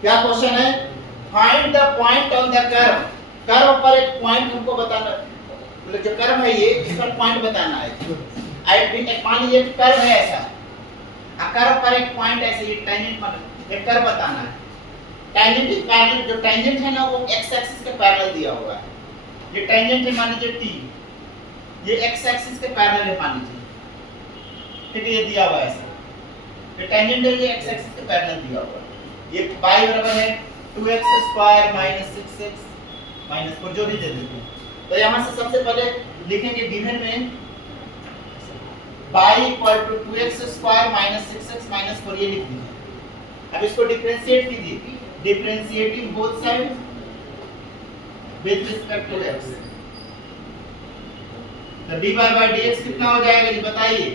क्या क्वेश्चन है? Find the point on the curve. Curve पर एक पॉइंट हमको बताना, मतलब जो कर्व है ये, इस पर पॉइंट बताना है। मान लीजिए कर्व है ऐसा, कर्व पर एक पॉइंट ऐसे, ये टेंजेंट पर एक कर्व बताना है। टेंजेंट इज पैरेलल, जो टेंजेंट है ना वो एक्स एक्सिस के पैरेलल दिया हुआ है। ये टेंजेंट है मान लीजिए टी, ये एक्स एक्सिस के पैरेलल है मान लीजिए, ठीक है, ये दिया हुआ है ऐसा। ये टेंजेंट है, ये एक्स एक्सिस के पैरेलल दिया हुआ है। ये y बराबर है 2x square minus 6x minus 4, जो भी दे देते हैं। तो यहाँ से सबसे पहले लिखेंगे गिवन में y equal to 2x square minus 6x minus 4, ये लिख दीजिए। अब इसको डिफरेंशिएट कीजिए, differentiating both side with respect to x। तो dy by dx कितना हो जाएगा जी बताइए?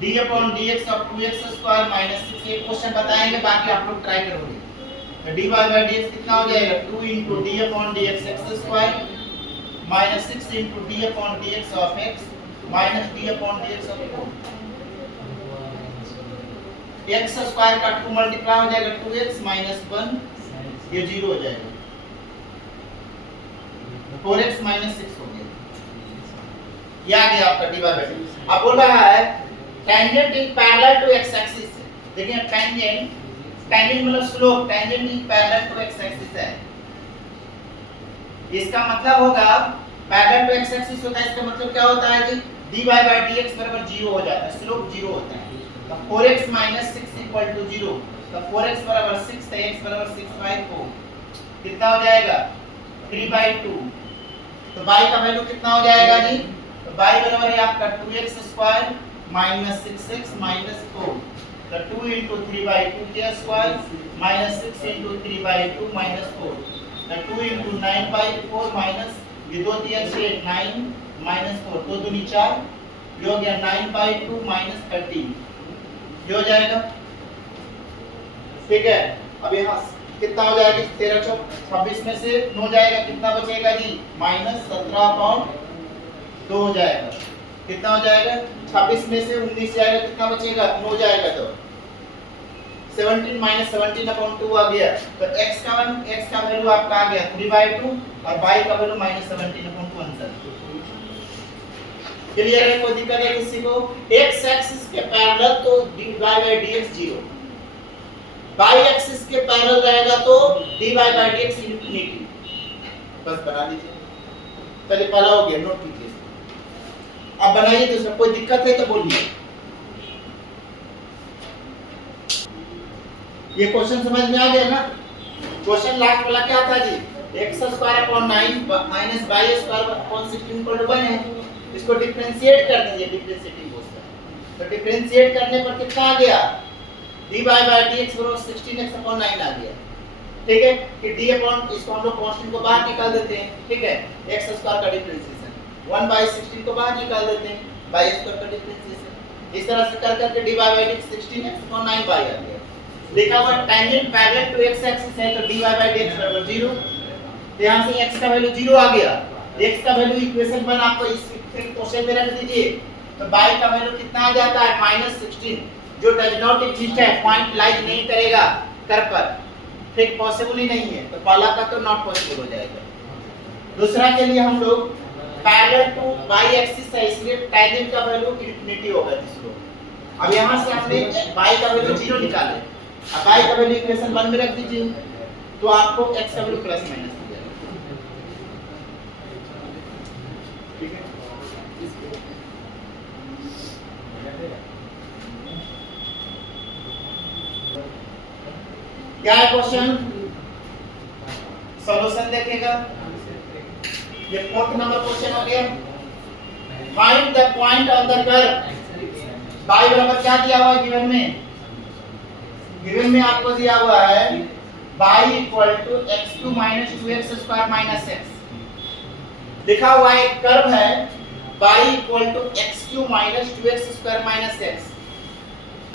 d upon dx of 2x square minus 6, ये क्वेश्चन बताएंगे, बाकी आप लोग ट्राई करोगे। तो dy by dx कितना हो जाएगा? 2 into d upon dx x square minus 6 into d upon dx of x minus d upon dx of 4। x square का 2 मल्टीप्लाई हो जाएगा 2x माइनस 1, ये 0 हो जाएगा। 4x माइनस 6 हो गया, ये आ गया आपका dy by dx। अब बोल रहा है tangent is parallel to x axis. देखिए टेंजेंट, टेंजेंट मतलब slope, tangent is parallel to x axis है। इसका मतलब होगा पैरेलल टू x एक्सिस होता है, इसका मतलब क्या होता है जी? dy by dx बराबर 0 हो जाता है, स्लोप 0 होता है। तो 4x माइनस 6 इक्वल टू 0, तो 4x बराबर 6 तो x बराबर 6/4, कितना हो जाएगा? 3/2। तो y का वैल्यू कितना हो जाएगा जी? तो y बराबर है आपका 2x square minus 6x minus 4, तो 2 into 3/2 के स्क्वायर माइनस 6 into 3/2 माइनस 4, तो 2 into 9/4 माइनस, ये 2 दिया 6, 9 माइनस 4, 2 दूनी 4, ये हो गया 9/2 माइनस 13, ये हो जाएगा। ठीक है, अब यहाँ कितना हो जाएगा? 13 चौक 26 में से 9 जाएगा, कितना बचेगा जी? माइनस 17/2 हो जाएगा। कितना हो जाएगा? 26 में से 19 जाएगा, कितना बचेगा? 9 जाएगा, तो 17 माइनस 17/2 आ गया। तो x का वैल्यू आपका आ गया 3/2 और y का वैल्यू माइनस 17/2 आंसर। क्लियर है? कोई दिक्कत है किसी को? x एक्सिस के पैरेलल तो dy by dx 0, y axis के पैरेलल रहेगा तो dy by dx इंफिनिटी। बस बना लीजिए, चलिए पहला हो गया, नोट कीजिए। अब बनाइए दूसरा, कोई दिक्कत है तो बोलिए। ये क्वेश्चन समझ में आ गया ना? क्वेश्चन लास्ट वाला क्या था जी? x square upon 9 minus y square upon 16 equal to 1 है। इसको डिफरेंशिएट कर दीजिए, डिफरेंशिएटिंग बोथ। तो डिफरेंशिएट करने पर कितना आ गया? dy by dx बराबर 16x अपॉन 9 आ गया। ठीक है, कि d अपॉन, इसको हम लोग कांस्टेंट को बाहर निकाल देते हैं। ठीक है, x स्क्वायर का डिफरेंशिएशन 1 by 16 को बाहर निकाल देते हैं, y स्क्वायर का डिफरेंशिएशन। इस तरह से कर करके dy by dx 16x upon 9 y आ गया। देखा हुआ tangent parallel to x axis है, तो dy by dx बराबर 0। तो यहां से x का वैल्यू 0 आ गया। x का वैल्यू इक्वेशन 1 आपको इस क्वेश्चन में रख दीजिए, तो y का वैल्यू कितना आ जाता है? -16, जो डज नॉट एग्जिस्ट है, पॉइंट लाइज नहीं करेगा कर्व पर, ठीक, पॉसिबल ही नहीं है। तो पहला का तो नॉट पॉसिबल हो जाएगा। दूसरा के लिए हम लोग पैरेलल टू y एक्सिस है, इसलिए टेंजेंट का वैल्यू इंफिनिटी होगा जिसको। अब यहां से हमने y का वैल्यू 0 निकाले, अब y का वैल्यू इक्वेशन 1 में रख दीजिए, तो आपको x का वैल्यू प्लस माइनस हो जाएगा। ठीक है, क्या है क्वेश्चन? सॉल्यूशन देखेगा। ये 4th नंबर क्वेश्चन हो गया। Find the point on the curve. y बराबर क्या दिया हुआ है गिवन में? गिवन में आपको दिया हुआ है y equal to x2 minus 2x square minus x। लिखा हुआ है एक कर्व है y equal to x3 minus 2x square minus x,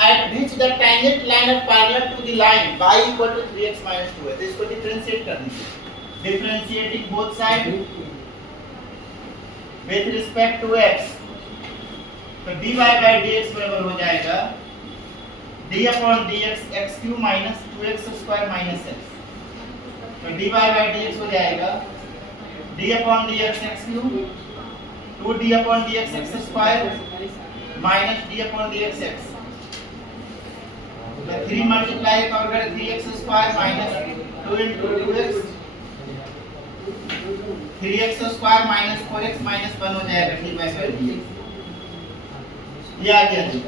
at which the tangent line is parallel to the line y equal to 3x minus 2 है। तो इसको differentiate कर दीजिए, differentiating both side with respect to x, तो dy by dx बराबर हो जाएगा d upon dx x cube minus 2x square minus x, तो dy by dx हो जाएगा d upon dx x cube 2d upon dx x square minus d upon dx x, तो 3 multiply कर कर 3x square minus 2 into 2x 3x square minus 4x minus 1 हो जाएगा dy by dx, ये आ गया जी।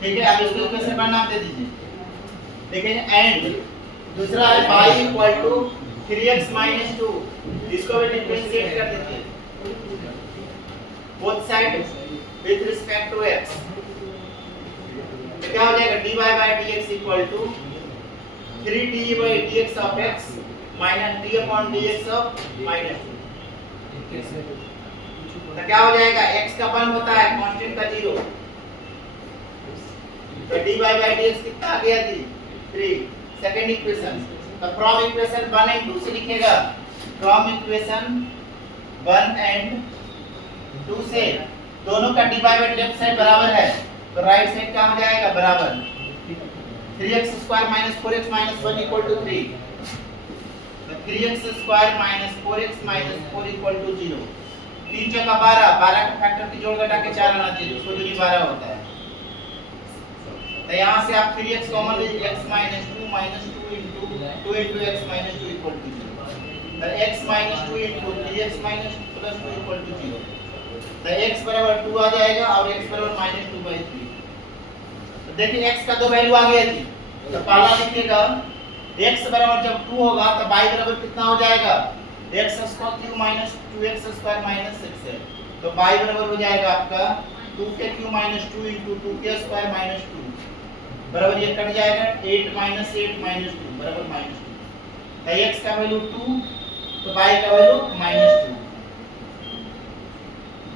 ठीक है, अब इसको इक्वेशन का नाम दे दीजिए। देखिए एंड दूसरा है y equal to 3x minus 2, इसको भी डिफरेंशिएट कर दीजिए both side with respect to x, तो क्या हो जाएगा dy by dx equal to 3d by dx of x minus d upon dx of minus 2, तो क्या हो जाएगा x का मान होता है कांस्टेंट का 0, तो dy by dx कितना आ गया जी 3, सेकंड इक्वेशन, तो फ्रॉम इक्वेशन 1 एंड 2 से लिखेगा, फ्रॉम इक्वेशन 1 एंड 2 से दोनों का dy by लेफ्ट साइड बराबर है, तो राइट साइड क्या हो जाएगा बराबर 3x square minus 4x minus 1 equal to 3, तो 3x square minus 4x minus 4 equal to 0, 3 चौका 12, 12 का फैक्टर की जोड़ घटा के 4 आना चाहिए, उसको दूरी 12 होता है, तो यहाँ से आप 3x कॉमन लीजिए, x minus 2 minus 2 into x minus 2 equal to 0, तो x minus 2 into 3x minus plus 2 equal to 0, तो x बराबर 2 आ जाएगा और x बराबर माइनस 2 by 3, तो देखिए x का दो वैल्यू आ गया जी, तो पहला लिखिएगा x बराबर जब 2 होगा तो y बराबर कितना हो जाएगा x square cube minus 2x square minus 6 है, तो y बराबर हो जाएगा आपका 2 के क्यूब माइनस 2 into 2 के स्क्वायर माइनस 2 बराबर ये कट जाएगा 8 माइनस 8 माइनस 2 बराबर माइनस 2, तो x का वैल्यू 2 तो y का वैल्यू माइनस 2,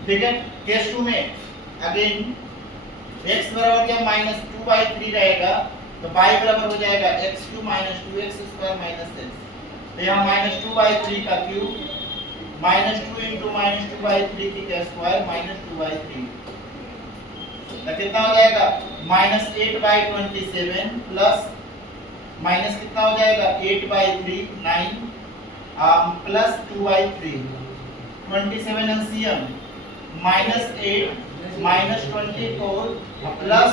ठीक है। केस 2 में अगेन x बराबर जब माइनस 2 by 3 रहेगा तो y बराबर हो जाएगा x cube minus 2x square minus 6, तो यहाँ माइनस 2 by 3 का cube minus 2 into minus 2 by 3 की स्क्वायर माइनस 2 by 3, तो कितना हो जाएगा माइनस 8 by 27 प्लस माइनस कितना हो जाएगा 8 by 3 9 plus 2 by 3 27 LCM minus 8 minus 24 plus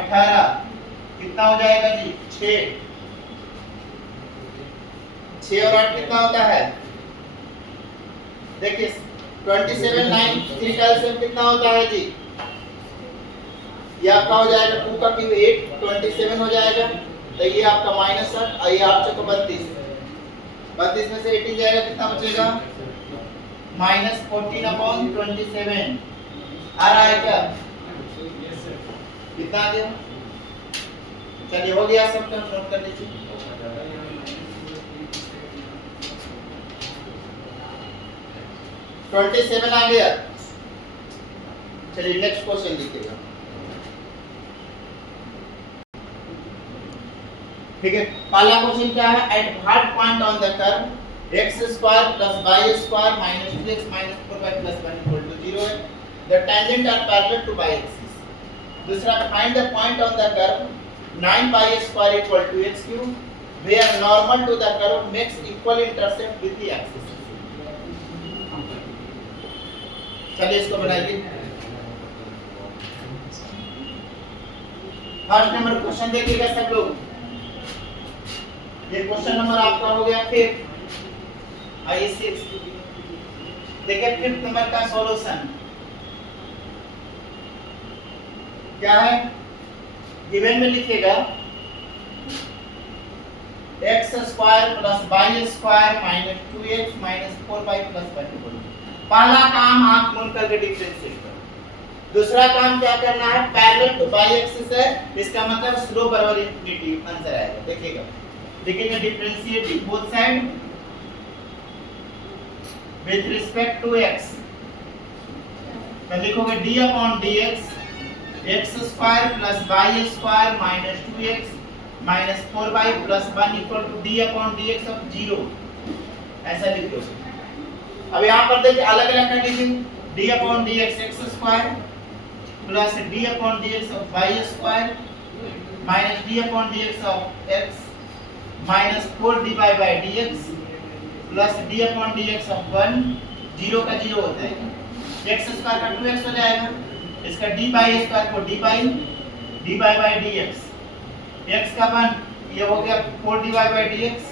18 कितना हो जाएगा जी 6 और 8 कितना होता है, देखिए 27 9 3 का एलसीएम कितना होता है जी, ये आपका हो जाएगा 2 का क्यूब 8 27 हो जाएगा, तो ये आपका माइनस 8 और ये 8 चौका 32 में से 18 जाएगा, कितना बचेगा माइनस 14 अपॉन 27 आ रहा है क्या, कितना दिया, चलिए हो गया सब, तो नोट कर लीजिए। $27 आ गया, चलिए नेक्स्ट क्वेश्चन लिखिएगा, ठीक है। पहला क्वेश्चन क्या है, at what point on the curve x square plus y square minus 2x minus 4y plus 1 equal to 0 है, the tangent are parallel to y axis. दूसरा, find the point on the curve 9y square equal to x cube where normal to the curve makes equal intercept with the axis. चलिए इसको बनाइए। First number question देखिएगा सब लोग, ये question number आपका हो गया फिफ्थ, आइए 6 देखिए फिफ्थ नंबर का सॉल्यूशन क्या है, गिवन में लिखिएगा x square plus y square minus 2x minus 4y plus 1। पहला काम आप मूल करके डिफरेंशिएट करो, दूसरा काम क्या करना है, पैरेलल टू y एक्सिस है, इसका मतलब स्लोप बराबर इंफिनिटी आंसर आएगा। देखिएगा, देखिएगा differentiate both side with respect to x, तो लिखोगे d upon dx x square plus y square minus 2x minus 4y plus 1 equal to d upon dx of 0, ऐसा लिख दो। अब यहाँ पर देखिए अलग अलग कर लीजिए, d upon dx x square plus d upon d x of y square minus d upon d x of x minus 4 d y by d x plus d upon d x of 1 0 का 0 होता है x square का 2x हो जाएगा इसका D by square को D by by d x x का 1 ये हो गया 4 d by by d x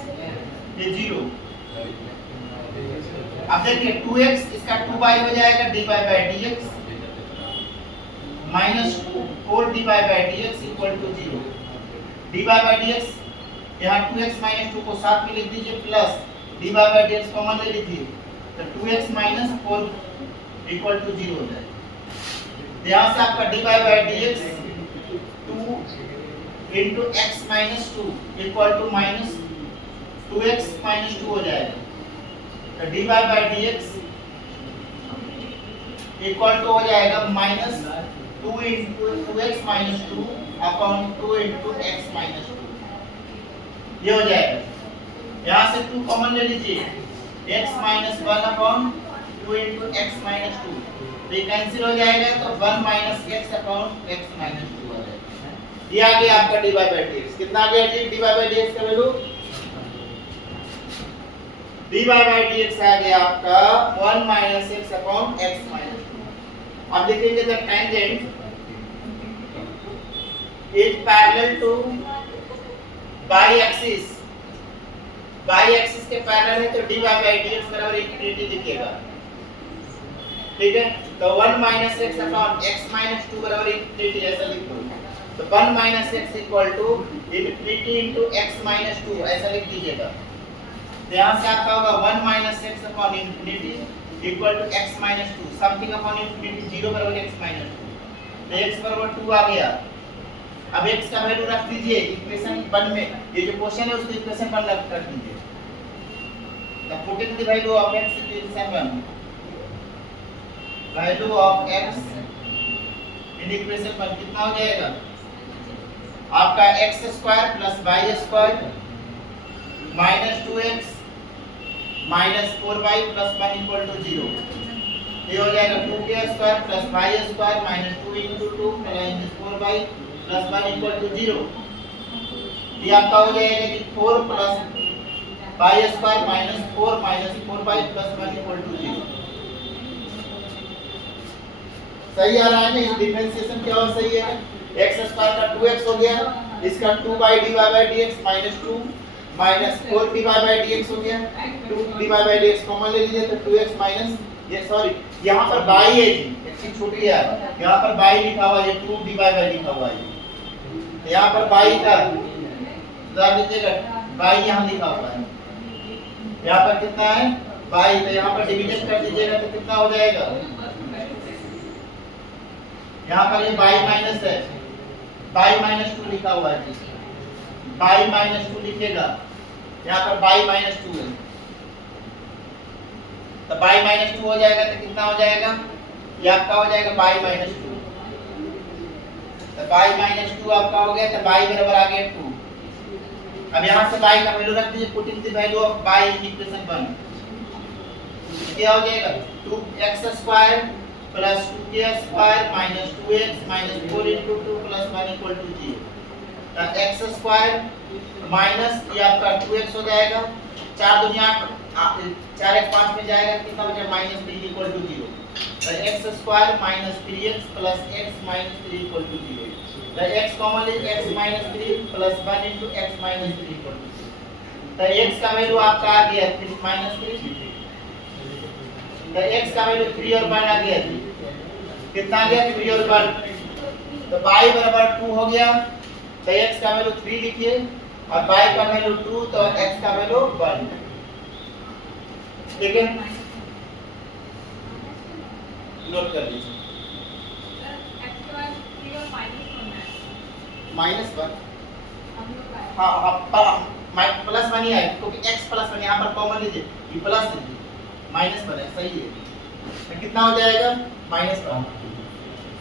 ये 0 अब देखिए 2x इसका 2 बाई हो जाएगा d by by d x minus 4 d by by d x equal to 0 d by by d x यहाँ 2x माइनस 2 को साथ में लिख दीजिए plus d by by d x common ले लीजिए तो 2x माइनस 4 इक्वल टू 0 हो जाएगा यहाँ से आपका d by by d x 2 into x minus 2 equal to minus 2x minus 2 हो जाएगा तो d by by d x equal to हो जाएगा minus 2 into 2x minus 2 upon 2 into x minus 2 ये हो जाएगा यहाँ से 2 कॉमन ले लीजिए x minus 1 upon 2 into x minus 2 तो ये कैंसिल हो जाएगा तो 1 minus x upon x minus 2 आ जाएगा ये आ गया आपका d by by d x कितना आ गया d by by d x का value d by by d x आ गया आपका 1 minus x upon x minus 2 अब लिखेंगे the tangent is parallel to y axis के पैरेलल है तो d by by d x बराबर इनफिनिटी लिखिएगा ठीक है तो 1 minus x upon x minus 2 बराबर इनफिनिटी ऐसा लिख दो तो 1 minus x equal to infinity into x minus 2 ऐसा लिख दीजिएगा तो यहाँ से आपका होगा 1 minus x upon infinity equal to x minus 2 something upon infinity 0 बराबर एक्स माइनस 2 तो x बराबर 2 आ गया अब x का वैल्यू रख दीजिए इक्वेशन 1 में ये जो क्वेश्चन है उसको इक्वेशन 1 रख दीजिए the putting the value of x in equation 1 value of x in equation 1 कितना हो जाएगा आपका x square plus y square minus 2x minus 4y plus 1 equal to 0 ये हो जाएगा 2k square plus y square minus 2 into 2 minus 4y plus 1 equal to 0 ये आपका हो जाएगा कि 4 plus y square minus 4 minus 4y plus 1 equal to 0 सही आ रहा है ना डिफरेंशिएशन क्या हो सही है x स्क्वायर का 2x हो गया इसका 2 by dy by dx minus 2 minus 4 dy by dx हो गया 2 dy by dx कॉमन ले लीजिए तो 2x माइनस ये सॉरी यहाँ पर y है जी एक चीज छूट गया यहाँ पर y लिखा हुआ है ये 2 dy by लिखा हुआ है यहाँ पर y का ध्यान दीजिएगा y यहाँ लिखा हुआ है यहाँ पर कितना है y तो यहाँ पर डिवीजन कर दीजिएगा तो कितना हो जाएगा यहाँ पर ये y माइनस है y माइनस 2 लिखा हुआ है y माइनस 2 लिखेगा यहाँ पर y माइनस 2 है तो y माइनस 2 हो जाएगा तो कितना हो जाएगा ये आपका हो जाएगा y माइनस 2 तो y माइनस 2 आपका हो गया तो y बराबर आ गया 2 अब यहाँ से y का वैल्यू रख दीजिए putting the value of y in equation 1 क्या हो जाएगा 2x square plus 2k square minus 2x minus 4 into 2 plus 1 equal to 0 तो x स्क्वायर माइनस ये आपका 2x हो जाएगा 4 दुनिया 4 एक 5 में जाएगा कितना हो जाएगा माइनस 3 इक्वल टू 0 तो x square minus 3x plus x minus 3 equal to 0 तो x कॉमन ले x minus 3 plus 1 into x minus 3 equal to 0 तो x का वैल्यू आपका आ गया 3 माइनस 3 तो x का वैल्यू 3 और 1 आ गया कितना आ गया 3 और 1 तो y बराबर 2 हो गया तो x का वैल्यू 3 लिखिए और y का वैल्यू 2 तो x का वैल्यू 1 ठीक है नोट कर लीजिए माइनस 1 हाँ प्लस 1 ही है क्योंकि x प्लस 1 यहाँ पर कॉमन लीजिए ये प्लस लीजिए माइनस 1 है सही है तो कितना हो जाएगा माइनस 1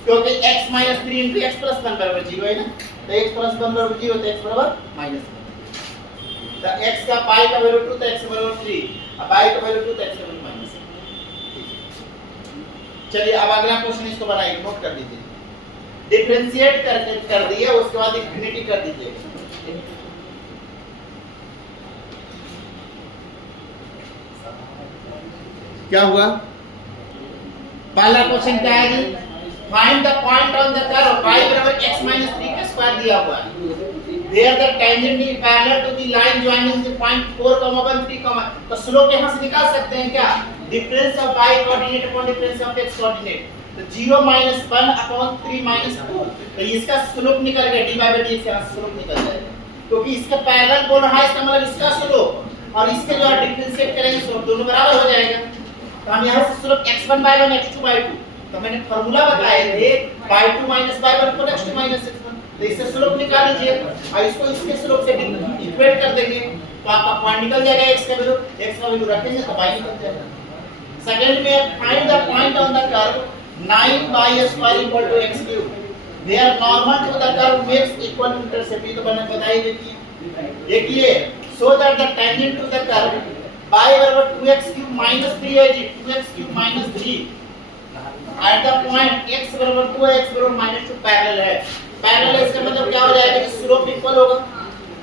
क्योंकि x minus 3 into x plus 1 बराबर 0 है ना तो x प्लस 1 बराबर 0 तो x बराबर माइनस 1 तो x का y का वैल्यू 2 तो x बराबर 3 अब y का वैल्यू 2 तो x बराबर माइनस 1 चलिए अब अगला क्वेश्चन इसको बनाइए नोट कर लीजिए डिफरेंशिएट कर दिए, उसके बाद इंफिनिटी कर दीजिए। क्या हुआ? पहला क्वेश्चन क्या है जी? Find the point on the curve y बराबर x minus 3 का स्क्वायर दिया हुआ है, where the tangent is parallel to the line joining the point 4, 1, 3, तो स्लोप यहां से निकाल सकते हैं क्या? Difference of y coordinate upon difference of x coordinate, तो 0 - 1 अपॉन 3 - 2, तो इसका स्लोप निकल गया, dy/dx का स्लोप निकल जाएगा, क्योंकि इसके पैरेलल बोल रहा है, इसका मतलब इसका स्लोप और इसके जो डिफरेंशिएट करेंगे स्लोप दोनों बराबर हो जाएगा। तो हम यहां से स्लोप x1/1 x2/2, तो मैंने फार्मूला बताए थे y2 - y1 को x2 - x1, तो इससे स्लोप निकाल लीजिए और इसको इसके स्लोप से इक्वेट कर देंगे, तो आपका पॉइंट निकल जाएगा, x का वैल्यू रखेंगे तो y निकल जाएगा। सेकंड में find the point on the curve 9y² = x3, where normal to the curve makes equal intercept, तो मैंने बताई देखिए so that the tangent to the curve y बराबर 2x³ - 3 है जी, 2x³ - 3 at the point x बराबर 2 है, x बराबर -2 parallel है। पैरेलल है इसका मतलब क्या हो जाएगा कि स्लोप इक्वल होगा,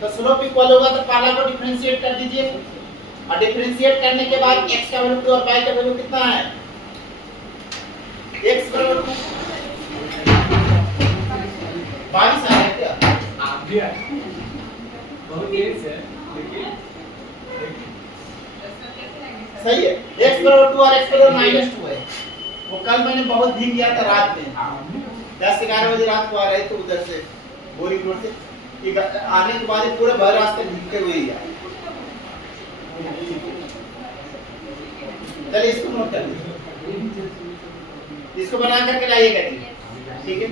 तो स्लोप इक्वल होगा तो पहला को डिफरेंशिएट कर दीजिए और डिफरेंशिएट करने के बाद x का वैल्यू 2 और y का वैल्यू कितना है? x बराबर 2 22 आ है क्या? आप भी है बहुत देर से देखिए सही है, x बराबर 2 और x बराबर -2 है। वो कल मैंने बहुत भीग गया था रात में, 10-11 बजे रात को आ रहे थे उधर से बोरिंग रोड से, कि आने के बाद पूरे भर रास्ते भीगते हुए ही आए। चलिए इसको नोट कर लीजिए, इसको बना करके लाइएगा जी, ठीक है।